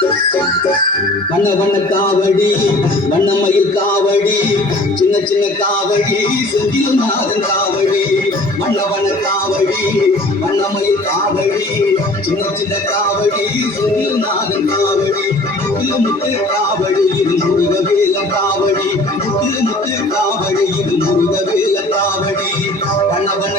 வண்ண வண்ண காவடி வண்ணமயில் காவடி சின்ன சின்ன காவடி செந்தில் நாதன் காவடி. வண்ண வண்ண காவடி வண்ணமயில் காவடி சின்ன சின்ன காவடி செந்தில் நாதன் காவடி. முத்து முத்து காவடி இது முருக வேல காவடி. முத்து முத்து காவடி இது முருக வேல காவடி. வண்ண வண்ண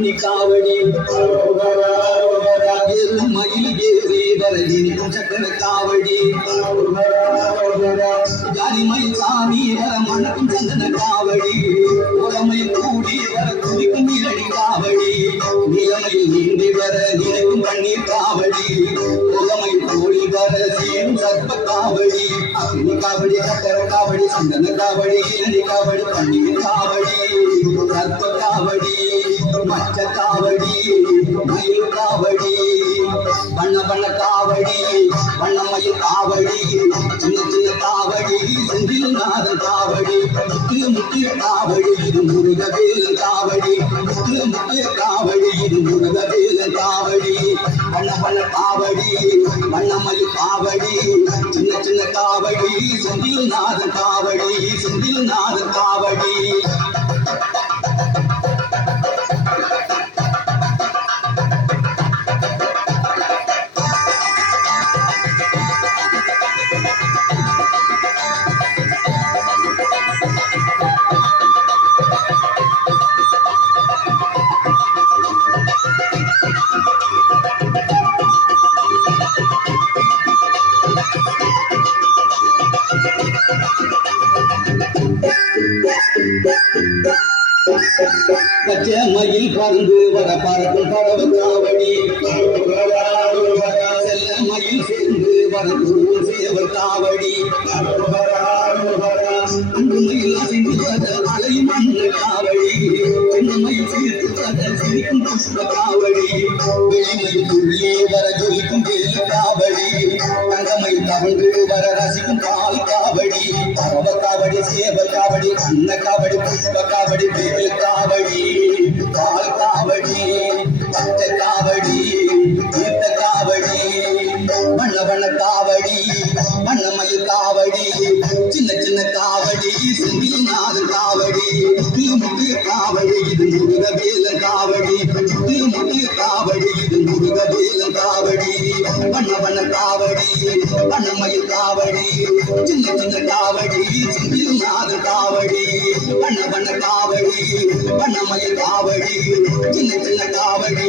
அழைக்கும் காவடி ஏறு மயில் ஏறி வர சக்கர காவடி ஜாதி மயில் சாமி வர மணக்கும் சந்தன காவடி உடமை கூடி வர குதிக்கும் நீரடி காவடி. நிலைமையில் நீந்தி வர நினைக்கும் கண்ணீர் காவடி. உடமை கூடி வர சீரும் சர்ப்ப காவடி அக்னி காவடி சக்கர காவடி சந்தன காவடி. இரணி காவடி பன்னீர் காவடி சர்ப்ப காவடி மச்ச காவடி மயில் காவடி வண்ண வண்ண காவடி வண்ணமயில் காவடி சின்ன சின்ன காவடி செந்தில் நாத காவடி முத்து முத்து காவடி இது முருகவேல் காவடி முத்து முத்து காவடி இது முருகவேல் காவடி. வண்ண வண்ண காவடி வண்ணமயில் காவடி சின்ன சின்ன காவடி செந்தில் நாத காவடி செந்தில் நாத காவடி. பச்சை மயில் பறந்து வர பறக்கும் பறவு காவடி செல்ல மயில் சேர்ந்து வர சேவர் காவடி அன்பு மயில் அசைந்து வர அலை மண்ண காவடி. சின்ன மயில் சேர்த்து வர சிரிக்கும் புஷ்ப காவடி. வெளிமயில் துள்ளியே வர ஜொலிக்கும் வேல காவடி. தங்கமயில் தவழ்ந்து வர ரசிக்கும் பால் காவடி. பரவ காவடி சேவர் காவடி அன்ன காவடி புஷ்ப காவடி வேல் காவடி காவடி திருமுட்டு காவடி இது முருக வேல காவடி. திருமுட்டு காவடி இது முருக வேல காவடி. வண்ண வண்ண காவடி வண்ணமயில் காவடி. சின்ன சின்ன காவடி திருநாடு காவடி. வண்ண வண்ண காவடி வண்ணமயில் காவடி. சின்ன சின்ன காவடி